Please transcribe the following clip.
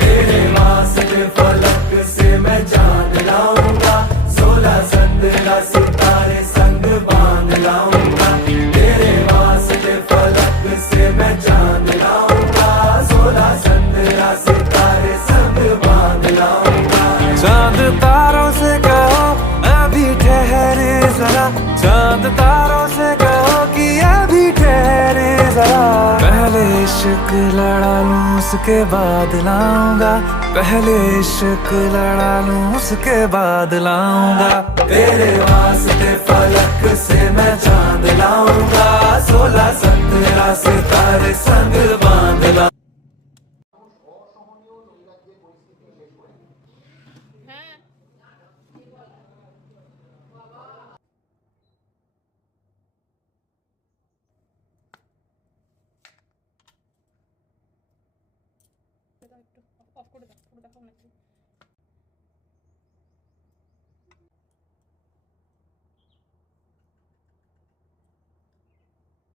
तेरे वास्ते फलक से मैं चांद लाऊंगा, 16 17 सितारे संग बांध लाऊंगा। तेरे वास्ते फलक से मैं चांद लाऊंगा, 16 17 सितारे संग बांध लाऊंगा। चांद तारों से कहो अभी ठहरे जरा, चांद तारों से कहो कि अभी ठहरे जरा। पहले इश्क लड़ा लूं उसके बाद लाऊंगा, पहले इश्क लड़ा लूं उसके बाद लाऊंगा। तेरे वास्ते फलक से मैं चांद लाऊंगा, 16 17 सितारे संग बांध लाऊंगा। একটু অফ করে দাও, পুরো দেখাবো নাকি?